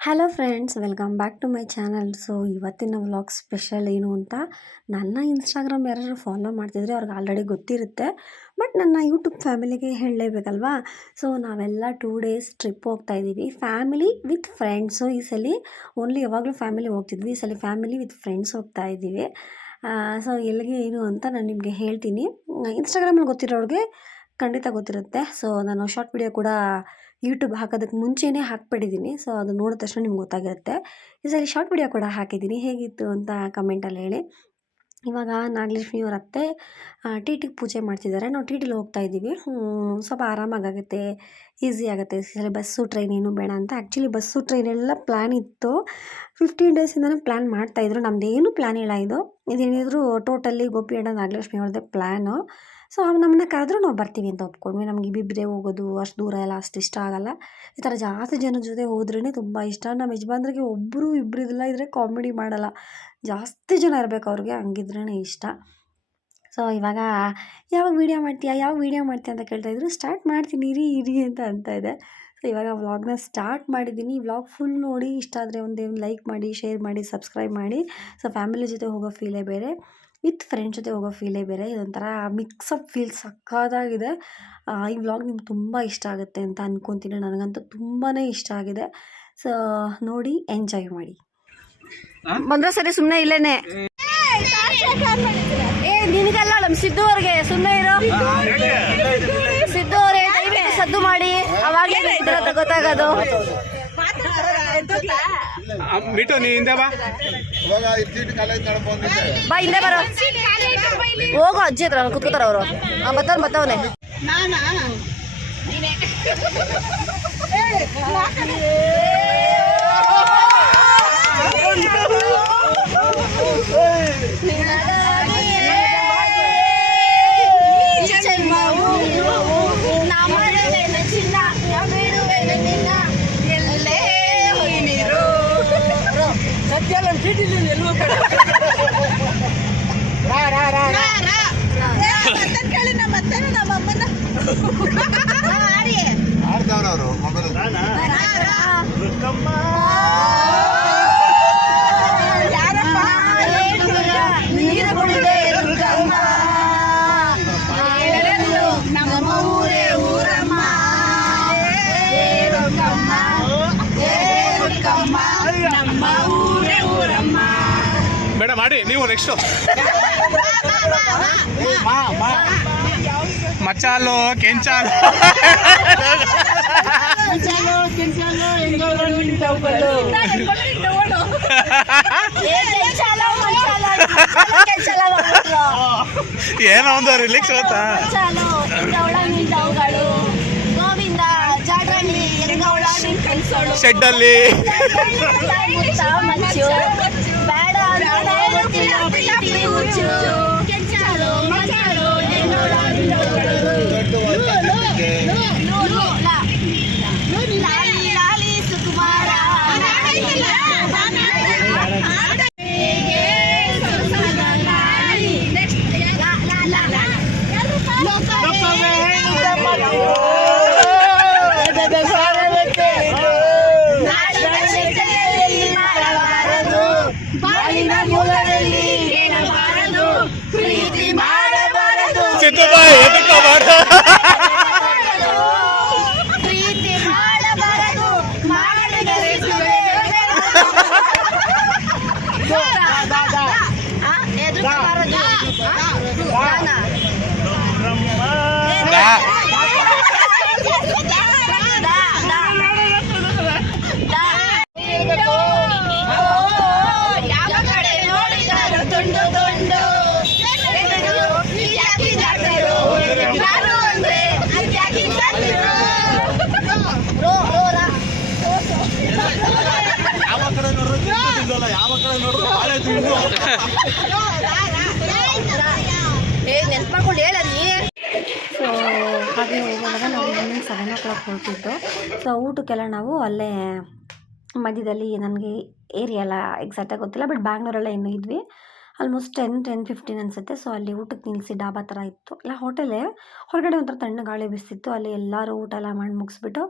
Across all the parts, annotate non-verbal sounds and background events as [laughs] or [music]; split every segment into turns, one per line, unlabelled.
Hello friends welcome back to my channel so ಇವತ್ತಿನ vlog special ಏನು ಅಂತ ನನ್ನ ಇನ್ಸ್ಟಾಗ್ರಾಮ್ ಯಾರಾದ್ರು ಫಾಲೋ ಮಾಡ್ತಿದ್ರೆ ಅವ್ರಿಗೆ ಆಲ್ರೆಡಿ ಗೊತ್ತಿರುತ್ತೆ. ಬಟ್ ನನ್ನ ಯೂಟ್ಯೂಬ್ ಫ್ಯಾಮಿಲಿಗೆ ಹೇಳಲೇಬೇಕಲ್ವಾ? ಸೊ ನಾವೆಲ್ಲ ಟೂ ಡೇಸ್ ಟ್ರಿಪ್ ಹೋಗ್ತಾ ಇದ್ದೀವಿ. ಫ್ಯಾಮಿಲಿ ವಿತ್ ಫ್ರೆಂಡ್ಸು ಈ ಸಲ ಓನ್ಲಿ ಯಾವಾಗಲೂ ಫ್ಯಾಮಿಲಿ ಹೋಗ್ತಿದ್ವಿ. ಈ ಸಲ ಫ್ಯಾಮಿಲಿ ವಿತ್ ಫ್ರೆಂಡ್ಸ್ ಹೋಗ್ತಾ ಇದ್ದೀವಿ. ಸೊ ಎಲ್ಲಿಗೆ ಏನು ಅಂತ ನಾನು ನಿಮಗೆ ಹೇಳ್ತೀನಿ. ಇನ್ಸ್ಟಾಗ್ರಾಮಲ್ಲಿ ಗೊತ್ತಿರೋರಿಗೆ ಖಂಡಿತ ಗೊತ್ತಿರುತ್ತೆ. ಸೊ ನಾನು ಶಾರ್ಟ್ ವಿಡಿಯೋ ಕೂಡ ಯೂಟ್ಯೂಬ್ ಹಾಕೋದಕ್ಕೆ ಮುಂಚೆನೇ ಹಾಕ್ಬಿಟ್ಟಿದ್ದೀನಿ ಸೊ ಅದು ನೋಡಿದ ತಕ್ಷಣ ನಿಮ್ಗೆ ಗೊತ್ತಾಗಿರುತ್ತೆ. ಈ ಸರಿ ಶಾರ್ಟ್ ವಿಡಿಯೋ ಕೂಡ ಹಾಕಿದ್ದೀನಿ ಹೇಗಿತ್ತು ಅಂತ ಕಮೆಂಟಲ್ಲಿ ಹೇಳಿ. ಇವಾಗ ನಾಗಲಕ್ಷ್ಮಿ ಅವ್ರ ಅತ್ತೆ ಟಿ ಟಿಗೆ ಪೂಜೆ ಮಾಡ್ತಿದ್ದಾರೆ. ನಾವು ಟಿ ಟಿಲಿ ಹೋಗ್ತಾ ಇದ್ದೀವಿ. ಸ್ವಲ್ಪ ಆರಾಮಾಗುತ್ತೆ ಈಸಿ ಆಗುತ್ತೆ. ಸಲ ಬಸ್ಸು ಟ್ರೈನ್ ಏನು ಬೇಡ ಅಂತ. ಆ್ಯಕ್ಚುಲಿ ಬಸ್ಸು ಟ್ರೈನ್ ಎಲ್ಲ ಪ್ಲ್ಯಾನ್ ಇತ್ತು. ಫಿಫ್ಟೀನ್ ಡೇಸಿಂದನೂ ಪ್ಲ್ಯಾನ್ ಮಾಡ್ತಾಯಿದ್ರು ನಮ್ಮದೇನು ಪ್ಲ್ಯಾನ್ ಇಲ್ಲ ಇದು. ಇದೇನಿದ್ರು ಟೋಟಲಿ ಗೋಪಿ ಅಣ್ಣ ನಾಗಲಕ್ಷ್ಮಿ ಅವ್ರದ್ದೇ ಪ್ಲ್ಯಾನು ಸೊ ಅವ್ರು ನಮ್ಮನ್ನ ಕರೆದ್ರೂ ನಾವು ಬರ್ತೀವಿ ಅಂತ ಒಪ್ಕೊಂಡ್ವಿ. ನಮ್ಗೆ ಇಬ್ಬಿಬ್ಬರೇ ಹೋಗೋದು ಅಷ್ಟು ದೂರ ಎಲ್ಲ ಅಷ್ಟು ಇಷ್ಟ ಆಗಲ್ಲ. ಈ ಥರ ಜಾಸ್ತಿ ಜನ ಜೊತೆ ಹೋದ್ರೇ ತುಂಬ ಇಷ್ಟ. ನಮ್ಮ ಯಜಮಾನ್ರಿಗೆ ಒಬ್ಬರು ಇಬ್ಬರು ಇದೆಲ್ಲ ಇದ್ದರೆ ಕಾಮಿಡಿ ಮಾಡಲ್ಲ. ಜಾಸ್ತಿ ಜನ ಇರಬೇಕು ಅವ್ರಿಗೆ ಹಂಗಿದ್ರೇ ಇಷ್ಟ. ಸೊ ಇವಾಗ ಯಾವಾಗ ವೀಡಿಯೋ ಮಾಡ್ತೀಯಾ ಯಾವ ವೀಡಿಯೋ ಮಾಡ್ತೀಯ ಅಂತ ಕೇಳ್ತಾಯಿದ್ರು ಸ್ಟಾರ್ಟ್ ಮಾಡ್ತೀನಿ, ಇರಿ ಇರಿ ಅಂತ ಅಂತ ಇದೆ. ಸೊ ಇವಾಗ ವ್ಲಾಗ್ನ ಸ್ಟಾರ್ಟ್ ಮಾಡಿದ್ದೀನಿ. ವ್ಲಾಗ್ ಫುಲ್ ನೋಡಿ ಇಷ್ಟ ಆದರೆ ಒಂದೇ ಒಂದು ಲೈಕ್ ಮಾಡಿ ಶೇರ್ ಮಾಡಿ ಸಬ್ಸ್ಕ್ರೈಬ್ ಮಾಡಿ. ಸೊ ಫ್ಯಾಮಿಲಿ ಜೊತೆ ಹೋಗೋ ಫೀಲೇ ಬೇರೆ. ವಿತ್ ಫ್ರೆಂಡ್ಸ್ ಜೊತೆ ಹೋಗೋ ಫೀಲೇ ಬೇರೆ ಇದೊಂಥರ ಮಿಕ್ಸಪ್ ಫೀಲ್ ಸಕ್ಕತ್ತಾಗಿದೆ ಈ ವ್ಲಾಗ್ ನಿಮ್ಗೆ ತುಂಬ ಇಷ್ಟ ಆಗುತ್ತೆ ಅಂತ ಅಂದ್ಕೊತೀನಿ ನನಗಂತೂ ತುಂಬಾ ಇಷ್ಟ ಆಗಿದೆ. ಸೊ ನೋಡಿ ಎಂಜಾಯ್ ಮಾಡಿ. ಬಂದ್ರೆ ಸರಿ ಸುಮ್ಮನೆ ಇಲ್ಲೇನೆ. ಏ ನಿನಗಲ್ಲ ನಮ್ಮ ಸಿದ್ದು ಅವ್ರಿಗೆ ಸುಮ್ಮನೆ ಇರೋ. ಸಿದ್ದು ಅವ್ರೆ ಸದ್ದು ಮಾಡಿ. ಅವಾಗಲೇ ಇದ್ರ ಗೊತ್ತಾಗೋದು
ಬಿಟ್ಟು ನೀ ಹಿಂದೆ ಬಾ
ಬಾ ಹಿಂದೆ ಬರೋ ಹೋಗೋ ಅಜ್ಜಿ ಹತ್ರ ಕುತ್ಕೋತಾರ ಅವರು ಬತ್ತವನ್ ಬತ್ತವನೆ
ಅವರು ಮೊಬೈಲ್
ನೆಕ್ಸ್ಟ್ ಮಚ್ಚಾಲು ಕೆಂಚಾಲು. ಏನೋ ಒಂದು ರಿಲೀಕ್ಸ್
ಗೊತ್ತಾ
ಶೆಡ್ಡಲ್ಲಿ
就。ಸೊ ಊಟಕ್ಕೆಲ್ಲ ನಾವು ಅಲ್ಲೇ ಮಧ್ಯದಲ್ಲಿ ನನಗೆ ಏರಿಯಾ ಎಲ್ಲ ಎಕ್ಸಾಕ್ಟಾಗಿ ಗೊತ್ತಿಲ್ಲ ಬಟ್ ಬ್ಯಾಂಗ್ಳೂರಲ್ಲೇ ಇನ್ನೂ ಇದ್ವಿ. ಆಲ್ಮೋಸ್ಟ್ ಟೆನ್ ಟೆನ್ ಫಿಫ್ಟೀನ್ ಅನಿಸುತ್ತೆ. ಸೊ ಅಲ್ಲಿ ಊಟಕ್ಕೆ ನಿಲ್ಲಿಸಿ ಡಾಬಾ ಥರ ಇತ್ತು. ಇಲ್ಲ ಹೋಟೆಲೇ ಹೊರಗಡೆ ಒಂಥರ ತಣ್ಣ ಗಾಳಿ ಬೀಸ್ತಿತ್ತು. ಅಲ್ಲಿ ಎಲ್ಲರೂ ಊಟ ಎಲ್ಲ ಮಾಡಿ ಮುಗಿಸ್ಬಿಟ್ಟು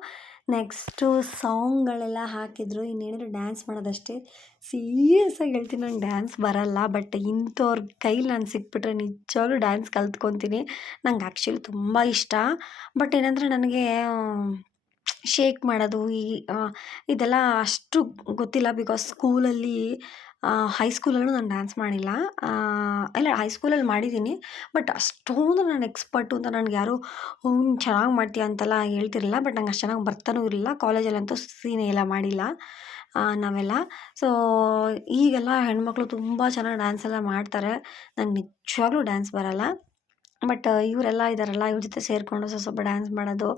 ನೆಕ್ಸ್ಟು ಸಾಂಗ್ಗಳೆಲ್ಲ ಹಾಕಿದ್ರು. ಇನ್ನೇನಿದ್ರು ಡ್ಯಾನ್ಸ್ ಮಾಡೋದಷ್ಟೇ. ಸೀರಿಯಸ್ಸಾಗಿ ಹೇಳ್ತೀನಿ, ನಂಗೆ ಡ್ಯಾನ್ಸ್ ಬರಲ್ಲ ಬಟ್ ಇಂಥವ್ರ ಕೈಲಿ ನಾನು ಸಿಕ್ಬಿಟ್ರೆ ನಿಜವಾಗ್ಲೂ ಡ್ಯಾನ್ಸ್ ಕಲ್ತ್ಕೊತೀನಿ. ನಂಗೆ ಆ್ಯಕ್ಚುಲಿ ತುಂಬ ಇಷ್ಟ. ಬಟ್ ಏನಂದರೆ, ನನಗೆ ಶೇಕ್ ಮಾಡೋದು, ಈ ಇದೆಲ್ಲ ಅಷ್ಟು ಗೊತ್ತಿಲ್ಲ ಬಿಕಾಸ್ ಸ್ಕೂಲಲ್ಲಿ ಹೈಸ್ಕೂಲಲ್ಲೂ ನಾನು ಡ್ಯಾನ್ಸ್ ಮಾಡಿಲ್ಲ. ಇಲ್ಲ ಹೈಸ್ಕೂಲಲ್ಲಿ ಮಾಡಿದ್ದೀನಿ ಬಟ್ ಅಷ್ಟೊಂದು ನಾನು ಎಕ್ಸ್ಪರ್ಟು ಅಂತ ನನಗೆ ಯಾರೂ ಹ್ಞೂ ಚೆನ್ನಾಗಿ ಮಾಡ್ತೀಯ ಅಂತೆಲ್ಲ ಹೇಳ್ತಿರಲಿಲ್ಲ ಬಟ್ ನಂಗೆ ಅಷ್ಟು ಚೆನ್ನಾಗಿ ಬರ್ತಾನೂ ಇರಲಿಲ್ಲ. ಕಾಲೇಜಲ್ಲಂತೂ ಸೀನೇ ಎಲ್ಲ ಮಾಡಿಲ್ಲ ನಾವೆಲ್ಲ. ಸೊ ಈಗೆಲ್ಲ ಹೆಣ್ಮಕ್ಳು ತುಂಬ ಚೆನ್ನಾಗಿ ಡ್ಯಾನ್ಸ್ ಎಲ್ಲ ಮಾಡ್ತಾರೆ. ನಂಗೆ ನಿಜವಾಗ್ಲೂ ಡ್ಯಾನ್ಸ್ ಬರಲ್ಲ. ಬಟ್ ಇವರೆಲ್ಲ ಇದ್ದಾರಲ್ಲ ಇವ್ರ ಜೊತೆ ಸೇರಿಕೊಂಡು ಸ್ವಲ್ಪ ಸ್ವಲ್ಪ ಡ್ಯಾನ್ಸ್ ಮಾಡೋದು.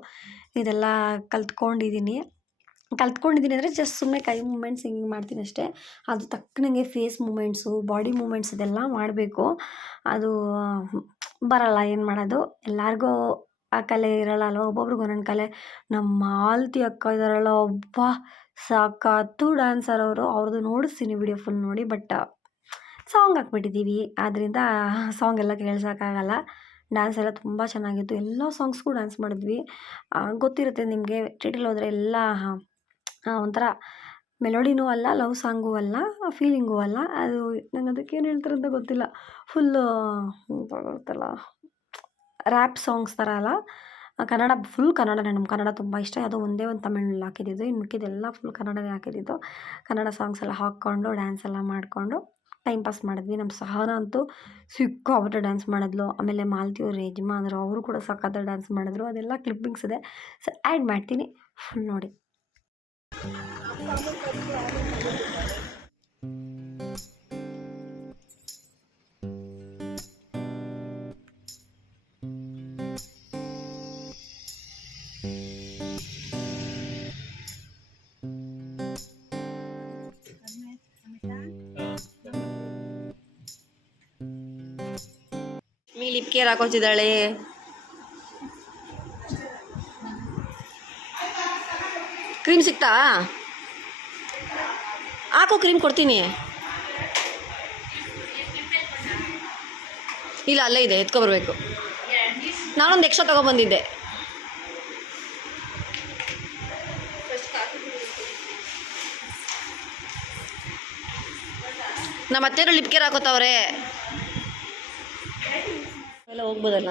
ಇದೆಲ್ಲ ಕಲ್ತ್ಕೊಂಡಿದ್ದೀನಿ ಕಲ್ತ್ಕೊಂಡಿದ್ದೀನಿ ಅಂದರೆ ಜಸ್ಟ್ ಸುಮ್ಮನೆ ಕೈ ಮೂಮೆಂಟ್ಸ್ ಹಿಂಗೆ ಮಾಡ್ತೀನಿ ಅಷ್ಟೇ. ಅದು ತಕ್ಕನಂಗೆ ಫೇಸ್ ಮೂಮೆಂಟ್ಸು ಬಾಡಿ ಮೂಮೆಂಟ್ಸ್ ಇದೆಲ್ಲ ಮಾಡಬೇಕು. ಅದು ಬರಲ್ಲ, ಏನು ಮಾಡೋದು? ಎಲ್ಲರಿಗೂ ಆ ಕಲೆ ಇರಲ್ಲ ಅಲ್ವ? ಒಬ್ಬೊಬ್ರಿಗೆ ಒಂದೊಂದು ಕಲೆ. ನಮ್ಮ ಆಲ್ತಿ ಅಕ್ಕ ಇದ್ದಾರಲ್ಲ ಒಬ್ಬ ಸಾಕಾತು ಡ್ಯಾನ್ಸರ್ ಅವರು. ಅವ್ರದ್ದು ನೋಡಿಸ್ತೀನಿ ವಿಡಿಯೋ ಫುಲ್ ನೋಡಿ ಬಟ್ ಸಾಂಗ್ ಹಾಕ್ಬಿಟ್ಟಿದ್ದೀವಿ ಆದ್ದರಿಂದ ಸಾಂಗ್ ಎಲ್ಲ ಕೇಳ್ಸೋಕ್ಕಾಗಲ್ಲ. ಡ್ಯಾನ್ಸ್ ಎಲ್ಲ ತುಂಬ ಚೆನ್ನಾಗಿತ್ತು. ಎಲ್ಲ ಸಾಂಗ್ಸ್ಗೂ ಡ್ಯಾನ್ಸ್ ಮಾಡಿದ್ವಿ. ಗೊತ್ತಿರುತ್ತೆ ನಿಮಗೆ ಟೈಟಲ್ ಹೋದರೆ ಎಲ್ಲ ಒಂಥರ ಮೆಲೋಡಿನೂ ಅಲ್ಲ ಲವ್ ಸಾಂಗೂ ಅಲ್ಲ ಫೀಲಿಂಗೂ ಅಲ್ಲ. ಅದು ನಂಗೆ ಅದಕ್ಕೆ ಏನು ಹೇಳ್ತಾರೆ ಅಂತ ಗೊತ್ತಿಲ್ಲ. ಫುಲ್ಲು ಗೊತ್ತಲ್ಲ. ರ್ಯಾಪ್ ಸಾಂಗ್ಸ್ ಥರ ಅಲ್ಲ. ಕನ್ನಡ ಫುಲ್ ಕನ್ನಡನೇ ನಮ್ಮ ಕನ್ನಡ ತುಂಬ ಇಷ್ಟ. ಅದು ಒಂದೇ ಒಂದು ತಮಿಳ್ನಲ್ಲಿ ಹಾಕಿದ್ದಿದ್ದು. ಇನ್ನು ಮಿಕ್ಕಿದ್ದೆಲ್ಲ ಫುಲ್ ಕನ್ನಡನೇ ಹಾಕಿದ್ದಿದ್ದು. ಕನ್ನಡ ಸಾಂಗ್ಸ್ ಎಲ್ಲ ಹಾಕ್ಕೊಂಡು ಡ್ಯಾನ್ಸ್ ಎಲ್ಲ ಮಾಡಿಕೊಂಡು. ಟೈಮ್ ಪಾಸ್ ಮಾಡಿದ್ವಿ. ನಮ್ಮ ಸಹನ ಅಂತೂ ಸಿಕ್ಕಾಪಟ್ಟೆ ಡ್ಯಾನ್ಸ್ ಮಾಡಿದ್ಲು. ಆಮೇಲೆ ಮಾಲತಿ ಅವ್ರ ಯಜಮಾನ್ರು, ಅವರು ಕೂಡ ಸಖತ್ತಾಗಿ ಡ್ಯಾನ್ಸ್ ಮಾಡಿದ್ರು. ಅದೆಲ್ಲ ಕ್ಲಿಪ್ಪಿಂಗ್ಸ್ ಇದೆ. ಸೊ ಆ್ಯಡ್ ಮಾಡ್ತೀನಿ. ನೋಡಿ.
ಮೀ ಲಿಪ್ ಕೇರ್ ಹಾಕೋತಿದ್ದಾಳೆ ಕ್ರೀಮ್ ಸಿಗ್ತಾ ಹಾಕೋ ಕ್ರೀಮ್ ಕೊಡ್ತೀನಿ. ಇಲ್ಲ, ಅಲ್ಲೇ ಇದೆ, ಎತ್ಕೊಬರ್ಬೇಕು. ನಾನೊಂದು ಎಕ್ಸ್ಟ್ರಾ ತೊಗೊಬಂದಿದ್ದೆ. ನಮ್ಮ ಅತ್ತೆಯರು ಲಿಪ್ ಕೇರ್ ಹಾಕೋತಾವ್ರೆ. ಎಲ್ಲ ಹೋಗ್ಬೋದಲ್ಲ?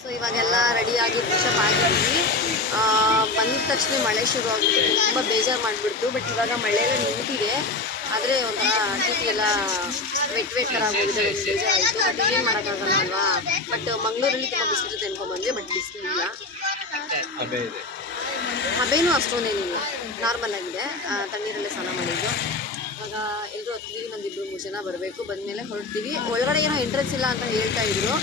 ಸೊ ಇವಾಗೆಲ್ಲ ರೆಡಿಯಾಗಿ ಫ್ರೆಶಪ್ ಆಗಿದ್ವಿ ಬಂದ ತಕ್ಷಣ ಮಳೆ ಶುರು ಆಗ್ಬಿಟ್ಟು ತುಂಬ ಬೇಜಾರು ಮಾಡಿಬಿಡ್ತು. ಬಟ್ ಇವಾಗ ಮಳೆ ಎಲ್ಲ ನಿಂತಿದೆ. ಆದರೆ ಒಂಥರ ಎಲ್ಲ ವೆಟ್ ವೆಟ್ ಥರ ಆಗೋಗಿದೆ. ಒಂದು ಬೇಜಾರಾಯಿತು. ಬಟ್ ಏನು ಮಾಡೋಕ್ಕಾಗಲ್ಲ ಅಲ್ವಾ? ಬಟ್ ಮಂಗಳೂರಲ್ಲಿ ತುಂಬ ಬಿಸಿಲು ತೆನ್ಕೊಂಡ್ಬಂದೆ ಬಟ್ ಬಿಸಿಲಿಲ್ಲ.
ಅದೇ ಇದೆ.
ಹಬೇನೂ ಅಷ್ಟೊಂದೇನಿಲ್ಲ ನಾರ್ಮಲ್ ಆಗಿದೆ. ತಣ್ಣೀರಲ್ಲೇ ಸ್ನಾನ ಮಾಡಿದ್ದು. ಇವಾಗ ಎಲ್ಲರೂ ಹತ್ತಿದ್ದೀವಿ ಒಂದು ಇಬ್ಬರು ಮೂರು ಜನ ಬರಬೇಕು. ಬಂದಮೇಲೆ ಹೊರಡ್ತೀವಿ. ಒಳಗಡೆ ಏನೋ ಎಂಟ್ರೆನ್ಸ್ ಇಲ್ಲ ಅಂತ ಹೇಳ್ತಾ ಇದ್ರು.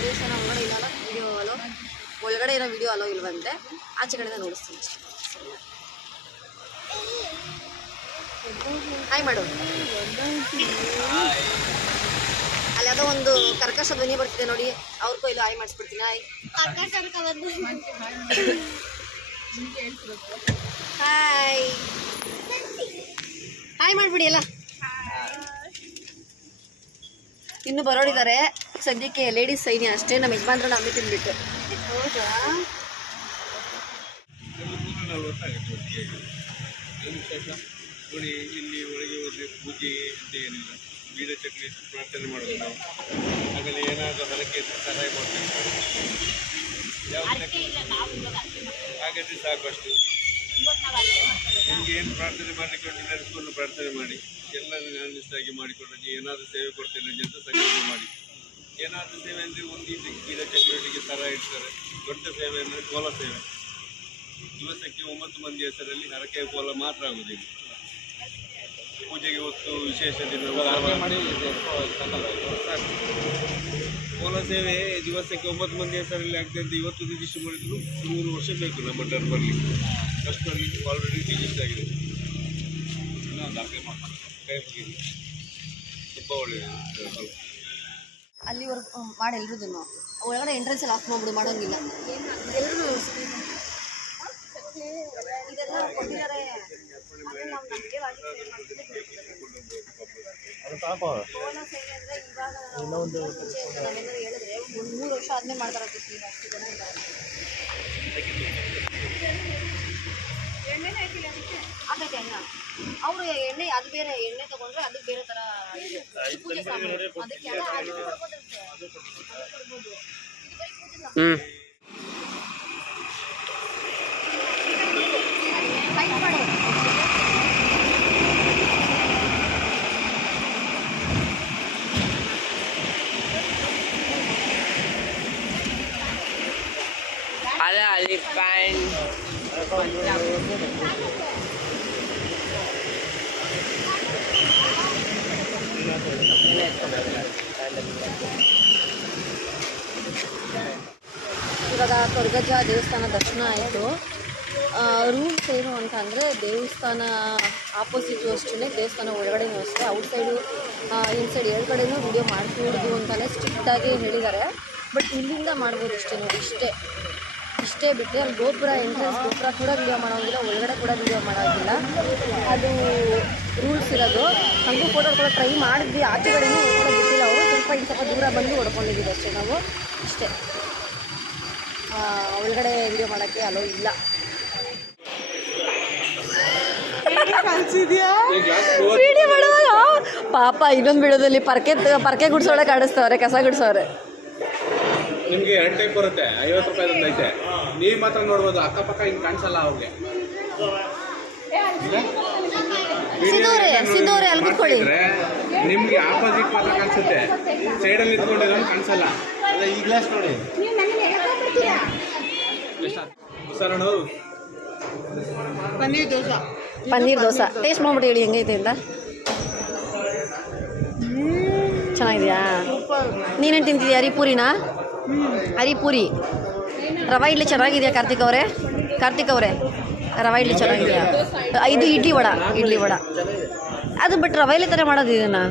ದೇವಸ್ಥಾನ ಒಳಗಡೆ ಇಲ್ಲ ವಿಡಿಯೋ ಅಲೋ, ಒಳಗಡೆ ಏನೋ ವಿಡಿಯೋ ಅಲೋ ಇಲ್ವಂತೆ ಆಚೆ ಕಡೆಯಿಂದ ನೋಡಿಸ್ತೀನಿ ಹಾಯ್ ಮಾಡು ಅಲ್ಲಿ ಯಾವುದೋ ಒಂದು ಕರ್ಕಶ ಧ್ವನಿ ಬರ್ತಿದೆ ನೋಡಿ. ಅವ್ರಿಗೂ ಇಲ್ಲ ಹಾಯ್ ಮಾಡಿಸ್ಬಿಡ್ತೀನಿ. ಹಾಯ್ ಹಾಯ್ ಹಾಯ್ ಮಾಡ್ಬಿಡಿ ಎಲ್ಲ. ಇನ್ನು ಬರೋಡಿದ್ದಾರೆ ಸದ್ಯಕ್ಕೆ ಲೇಡೀಸ್ ಸೈನಿ ಅಷ್ಟೇ, ನಮ್ಮ ಯಜಮಾನ್ರನ್ನ ಅಮ್ಮಿ ತಿನ್ಬಿಟ್ಟು. ಹೌದಾ?
ನೋಡಿ ಇಲ್ಲಿ ಬೀದ ಚಕ್ಲಿ ಪ್ರಾರ್ಥನೆ ಮಾಡೋದು ನಾವು ಏನಾದರೂ ಸಹಾಯ ಮಾಡ್ತೇವೆ ಹಾಗಾದ್ರೆ ಸಾಕಷ್ಟು. ನಿಮಗೆ ಏನು ಪ್ರಾರ್ಥನೆ ಮಾಡಲಿಕ್ಕೆ ಉಂಟು ನೆನೆಸ್ಕೊಂಡು ಪ್ರಾರ್ಥನೆ ಮಾಡಿ. ಎಲ್ಲ ಆಗಿ ಮಾಡಿಕೊಂಡು ಏನಾದರೂ ಸೇವೆ ಕೊಡ್ತೇನೆ ಅಂತ ಸಂಕಲ್ಪ ಮಾಡಿ. ಏನಾದರೂ ಸೇವೆ ಅಂದರೆ ಒಂದು ಇದು ಬೀದ ಚಟುವಟಿಕೆ ಸರ ಇಡ್ತಾರೆ. ದೊಡ್ಡ ಸೇವೆ ಅಂದರೆ ಕೋಲ ಸೇವೆ. ದಿವಸಕ್ಕೆ ಒಂಬತ್ತು ಮಂದಿ ಹೆಸರಲ್ಲಿ ಹರಕೆ ಕೋಲ ಮಾತ್ರ ಆಗೋದಿಲ್ಲ. ಪೂಜೆಗೆ ಹೊತ್ತು ವಿಶೇಷ ದಿನ ಕೋಲ ಸೇವೆ ದಿವಸಕ್ಕೆ ಒಂಬತ್ತು ಮಂದಿ ಹೆಸರಲ್ಲಿ ಆಗ್ತಾ ಅಂತ ಇವತ್ತು ರಿಜಿಸ್ಟರ್ ಮಾಡಿದ್ರು ಮೂರು ವರ್ಷ ಬೇಕು ನಮ್ಮ ಟರ್ಮ್ ಬರಲಿ ಆಲ್ರೆಡಿ ರಿಜಿಸ್ಟರ್ ಆಗಿದೆ. ಅಲ್ಲಿ ಅರ್ಕೆ ಮಾಡಿ ಎಲ್ರು ಮುಗಿದು ತುಂಬ ಒಳ್ಳೆಯದು.
ಅಲ್ಲಿವರೆಗೂ ಮಾಡಿ ಎಲ್ರದ್ದು ಒಳಗಡೆ ಎಂಟ್ರೆನ್ಸ್ ಎಲ್ಲ ಆಫ್ ಮಾಡ್ಬಿಡು ಮಾಡೋಂಗಿಲ್ಲ. ಎಲ್ಲರೂ ಇದೆಲ್ಲ ಕೊಟ್ಟಿದ್ದಾರೆ. ಇನ್ನೊಂದು ಹೇಳಿದ್ರೆ ಒಂದು ಮೂರು ವರ್ಷ ಆದ್ಮೇಲೆ ಮಾಡ್ತಾರಂತೆ ಈಗ ಅಷ್ಟು ಜನ ಇದ್ದಾರೆ ಆಗೈತೆ ಎಣ್ಣೆ ಅವರು ಎಣ್ಣೆ ಅದು ಬೇರೆ ಎಣ್ಣೆ ತಗೊಂಡ್ರೆ ಅದು ಬೇರೆ ಇದೆ. ಪೂಜೆ ಸಾಮಾನು ಅದಕ್ಕೆ ಅದು ಅದು. ಇವಾಗ ಕೊರಗಜ್ಜ ದೇವಸ್ಥಾನ ದರ್ಶನ ಆಯಿತು. ರೂಲ್ಸ್ ಏನು ಅಂತ ಅಂದರೆ ದೇವಸ್ಥಾನ ಆಪೋಸಿಟ್ ಅಷ್ಟೇ ದೇವಸ್ಥಾನ ಒಳಗಡೆ ಅಷ್ಟೇ. ಔಟ್ ಸೈಡು ಇನ್ಸೈಡ್ ಎರಡು ಕಡೆನೂ ವಿಡಿಯೋ ಮಾಡ್ಕೊಡ್ದು ಅಂತಲೇ ಸ್ಟ್ರಿಕ್ಟಾಗಿ ಹೇಳಿದ್ದಾರೆ. ಬಟ್ ಇಲ್ಲಿಂದ ಮಾಡ್ಬೋದು ಇಷ್ಟೇ ನೋಡಿ ಇಷ್ಟೇ. ಇಷ್ಟೇ ಬಿಟ್ಟರೆ ಅಲ್ಲಿ ಗೋಪುರ ಎಂಟ್ರೆನ್ಸ್ ಗೋಪುರ ಕೂಡ ವಿಡಿಯೋ ಮಾಡೋಂಗಿಲ್ಲ, ಒಳಗಡೆ ಕೂಡ ವಿಡಿಯೋ ಮಾಡೋಂಗಿಲ್ಲ. ಅದು ರೂಲ್ಸ್ ಇರೋದು ಹಂಗು ಫೋಟೋ ಕೂಡ ಟ್ರೈ ಮಾಡಿದ್ವಿ. ಆಚೆ ಕಡೆಯೂ ಹೊಡ್ಕೊಂಡು ಬಿಟ್ಟಿಲ್ಲ ಅವರು ಸ್ವಲ್ಪ ಇನ್ನು ಸ್ವಲ್ಪ ದೂರ ಬಂದು ಹೊಡ್ಕೊಂಡಿದ್ದೀವಿ ಅಷ್ಟೇ ನಾವು. ಅಷ್ಟೇ. ಆ, ಒಳಗಡೆ ವಿಡಿಯೋ ಮಾಡೋಕ್ಕೆ ಅಲೋ ಇಲ್ಲ. ಪಾಪ ಇನ್ನೊಂದು ಬಿಡೋದಲ್ಲಿ ಪರ್ಕೆ ಪರ್ಕೆ ಗುಡ್ಸೋಳೆ ಕಾಡಿಸ್ತವ್ರೆ ಕಸ ಗುಡ್ಸೋರೆ.
ನಿಮ್ಗೆ ಎರಡು ಟೈಪ್ ಬರುತ್ತೆ. ಐವತ್ತು ರೂಪಾಯಿ ಐತೆ. ನೀವು ಮಾತ್ರ ನೋಡ್ಬೋದು. ಅಕ್ಕಪಕ್ಕ ಹಿಂಗೆ ಕಾಣಿಸಲ್ಲ ಅವ್ರಿಗೆ
ಸಿದ್ದವ್ರೆ ಸಿದ್ದವ್ರೆ ಅಲ್ಲಿ ಕೂತ್ಕೊಳ್ಳಿ.
ನಿಮ್ಗೆ ಆಪೋಸಿಟ್ ಮಾತ್ರ ಕಾಣಿಸುತ್ತೆ. ಸೈಡಲ್ಲಿ ನಿಂತ್ಕೊಂಡಿರೋದು ಕಾಣಿಸಲ್ಲ. ಅದೇ ಈ ಗ್ಲಾಸ್ ನೋಡಿ. ಸರ್ ಅಣ್ಣವ್ರು
ಪನ್ನೀರ್ ದೋಸೆ. ಟೇಸ್ಟ್ ಮಾಡ್ಬಿಟ್ಟು ಹೇಳಿ ಹೆಂಗೈತೆ ಅಂತ. ಚೆನ್ನಾಗಿದೆಯಾ? ನೀನೇನು ತಿಂತಿದ್ಯಾ ಹರಿಪುರಿನಾ ಹರಿಪೂರಿ ರವೆ ಇಡ್ಲಿ ಚೆನ್ನಾಗಿದೆಯಾ ಕಾರ್ತಿಕ್ ಅವರೇ? ಕಾರ್ತಿಕ್ ಅವರೇ. ರವೆ ಇಡ್ಲಿ ಚೆನ್ನಾಗಿದೆಯಾ? ಐದು ಇಡ್ಲಿ ವಡ ಇಡ್ಲಿ ವಡ. ಅದು ಬಟ್ ರವೆಯಲ್ಲೇ ಥರ ಮಾಡೋದು ಇದನ್ನು?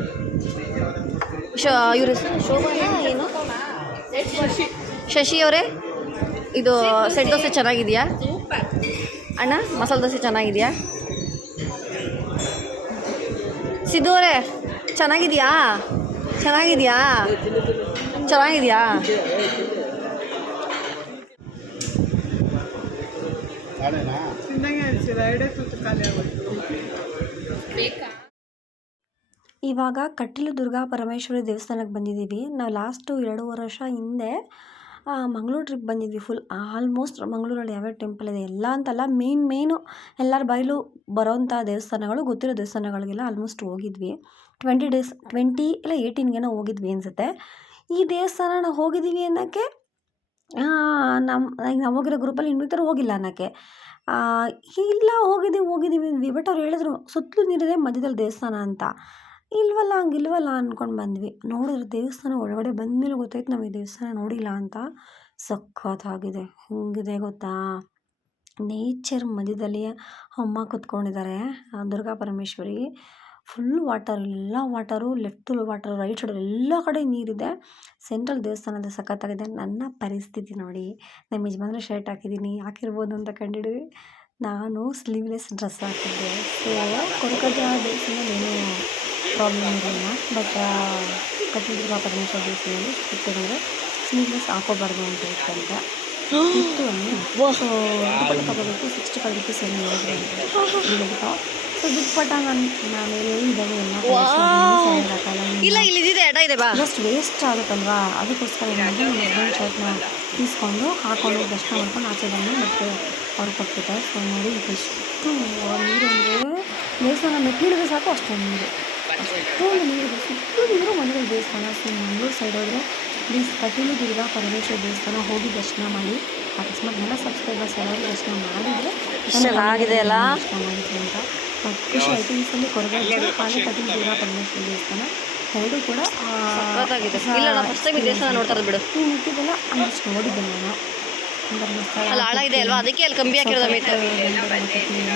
ಶ, ಇವರು ಏನು ಶಶಿ ಅವರೇ? ಇದು ಸೆಟ್ ದೋಸೆ ಚೆನ್ನಾಗಿದೆಯಾ? ಅಣ್ಣ, ಮಸಾಲೆ ದೋಸೆ ಚೆನ್ನಾಗಿದೆಯಾ? ಸಿದ್ದು ಅವರೇ, ಚೆನ್ನಾಗಿದೆಯಾ? ಚೆನ್ನಾಗಿದೆಯಾ? ಚೆನ್ನಾಗಿದೆಯಾ?
ಇವಾಗ ಕಟೀಲು ದುರ್ಗಾ ಪರಮೇಶ್ವರಿ ದೇವಸ್ಥಾನಕ್ಕೆ ಬಂದಿದ್ದೀವಿ. ನಾವು ಲಾಸ್ಟು ಎರಡೂವರೆ ವರ್ಷ ಹಿಂದೆ ಮಂಗಳೂರು ಟ್ರಿಪ್ ಬಂದಿದ್ವಿ ಫುಲ್ ಆಲ್ಮೋಸ್ಟ್ ಮಂಗಳೂರಲ್ಲಿ ಯಾವ್ಯಾವ ಟೆಂಪಲ್ ಇದೆ, ಎಲ್ಲ ಅಂತಲ್ಲ ಮೇನ್ ಮೇನು ಎಲ್ಲರ ಬಯಲು ಬರೋಂಥ ದೇವಸ್ಥಾನಗಳು, ಗೊತ್ತಿರೋ ದೇವಸ್ಥಾನಗಳಿಗೆಲ್ಲ ಆಲ್ಮೋಸ್ಟ್ ಹೋಗಿದ್ವಿ. ಟ್ವೆಂಟಿ ಡೇಸ್ ಟ್ವೆಂಟಿ ಇಲ್ಲ ಏಯ್ಟೀನ್ಗೇನೋ ಹೋಗಿದ್ವಿ ಅನಿಸುತ್ತೆ. ಈ ದೇವಸ್ಥಾನ ನಾವು ಹೋಗಿದ್ದೀವಿ ಅನ್ನೋಕ್ಕೆ ನಮ್ಮ ನಾವು ಹೋಗಿರೋ ಗ್ರೂಪಲ್ಲಿ ಇನ್ನಿತರ ಹೋಗಿಲ್ಲ ಅನ್ನೋಕ್ಕೆ. ಇಲ್ಲ ಹೋಗಿದ್ದೀವಿ ಹೋಗಿದ್ದೀವಿ ಅಂದ್ವಿ. ಬಟ್ ಅವ್ರು ಹೇಳಿದ್ರು, ಸುತ್ತಲೂ ನೀರಿದೆ, ಮಧ್ಯದಲ್ಲಿ ದೇವಸ್ಥಾನ ಅಂತ. ಇಲ್ವಲ್ಲ, ಹಂಗಿಲ್ವಲ್ಲ ಅಂದ್ಕೊಂಡು ಬಂದ್ವಿ. ನೋಡಿದ್ರೆ ದೇವಸ್ಥಾನ ಒಳಗಡೆ ಬಂದಮೇಲೆ ಗೊತ್ತಾಯ್ತು ನಾವು ಈ ದೇವಸ್ಥಾನ ನೋಡಿಲ್ಲ ಅಂತ. ಸಖತ್ತಾಗಿದೆ. ಹೆಂಗಿದೆ ಗೊತ್ತಾ? ನೇಚರ್ ಮಧ್ಯದಲ್ಲಿ ಅಮ್ಮ ಕುತ್ಕೊಂಡಿದ್ದಾರೆ ದುರ್ಗಾ ಪರಮೇಶ್ವರಿ. ಫುಲ್ ವಾಟರ್ ಎಲ್ಲ ವಾಟರು ಲೆಫ್ಟ್ ವಾಟರ್ ರೈಟ್ ಸೈಡಲ್ಲಿ ಎಲ್ಲ ಕಡೆ ನೀರಿದೆ. ಸೆಂಟ್ರಲ್ ದೇವಸ್ಥಾನದ ಸಖತ್ತಾಗಿದೆ. ನನ್ನ ಪರಿಸ್ಥಿತಿ ನೋಡಿ ನಮ್ಮ ಯಜಮಾನ್ರು ಶರ್ಟ್ ಹಾಕಿದ್ದೀನಿ ಹಾಕಿರ್ಬೋದು ಅಂತ ಕಂಡಿಡಿದ್ವಿ ನಾನು ಸ್ಲೀವ್ಲೆಸ್ ಡ್ರೆಸ್ ಹಾಕಿದ್ದೆ. ಸೊ ಕೊರಕಜ ದೇವಸ್ಥಾನದಲ್ಲಿ ಏನೂ ಪ್ರಾಬ್ಲಮ್ ಇರಲಿಲ್ಲ. ಬಟ್ ಕಟ್ಟಿದುರ್ಗ ಪರಮೇಶ್ವರ ದೇವಸ್ಥಾನದಲ್ಲಿ ಸಿಕ್ಕಿದ್ರೆ ಸ್ಲೀವ್ಲೆಸ್ ಹಾಕೋಬಾರ್ದು ಅಂತ ಇತ್ತಂತ ಇತ್ತು ಅಂದರೆ ಸಿಕ್ಸ್ಟಿ ಫೈವ್ ರುಪೀಸ್ ಏನು ಹೇಳಿದ್ರು. [laughs] ಸೊ ದುಪ್ಪಟ್ಟ ನಾನು ನಾನು ಇದ್ದಾವೆ ಎಲ್ಲ
ಇಲ್ಲ ಇಲ್ಲಿ ಇದೆ ಎಡ ಇದೆ ಬಾ.
ಜಸ್ಟ್ ವೇಸ್ಟ್ ಆಗುತ್ತಲ್ವಾ? ಅದಕ್ಕೋಸ್ಕರ ನಮ್ಮ ಹಸ್ಬೆಂಡ್ ಶರ್ಟ್ನ ಇಸ್ಕೊಂಡು ಹಾಕೊಂಡು ದರ್ಶನ ಮಾಡ್ಕೊಂಡು ಆಚೆ ಬಂದು ಮತ್ತೆ ಅವ್ರು ಕೊಟ್ಬಿಟ್ಟೆ ಸೊ ನೋಡಿ ಎಷ್ಟು ನೀರು ಅಂದರೆ ದೇವಸ್ಥಾನ ಮೆಟ್ಟಿಳಿದ್ರೆ ಸಾಕು ಅಷ್ಟೊಂದು ನೀರು. ಅಷ್ಟೊಂದು ನೀರು ಸುತ್ತಲೂ ನೀರು ಮನೆಗಳ ದೇವಸ್ಥಾನ. ಸೊ ಮಂಗಳೂರು ಸೈಡ್ ಹೋದರೆ ಪ್ಲೀಸ್ ಕಟೀಲು ದುರ್ಗಾ ಪರಮೇಶ್ವರ ದೇವಸ್ಥಾನ ಹೋಗಿ ದರ್ಶನ ಮಾಡಿ. ಅಕಸ್ಮಾತ್ ನನ್ನ ಸಬ್ಸ್ಕ್ರೈಬರ್ಸ್ ಯಾರಾದರೂ ದರ್ಶನ ಮಾಡಿದರೆ
ಚೆನ್ನಾಗಿದೆ ಅಲ್ಲ?
ಅಂತ. ಬಟ್ ಐಟಮ್ಸ್ ಅಲ್ಲಿ ಈ ಸಲ ಕೊರಗಜ್ಜ ಹಾಗೆ ಕಟೀಲು ದುರ್ಗಾ ಪರಮೇಶ್ವರ ದೇವಸ್ಥಾನ. ಎರಡೂ ಕೂಡ ಆ,
ಸಖತ್ತಾಗಿದೆ ಇಲ್ಲ ನಾನು ಫಸ್ಟ್ ಟೈಮ್ ಈ ದೇವಸ್ಥಾನ ನೋಡ್ತಾ ಇರೋದು ಬಿಡು.
ಈ ಮಿಕ್ಕಿದೆಲ್ಲ ಅಂದ್ರೆ ನೋಡಿದ್ದೆ ನಾನು.
ಅಲ್ಲ ಆಳ ಇದೆ ಅಲ್ವಾ? ಅದಕ್ಕೆ ಅಲ್ಲಿ ಕಂಬಿ ಹಾಕಿರೋದು ಮಿತ್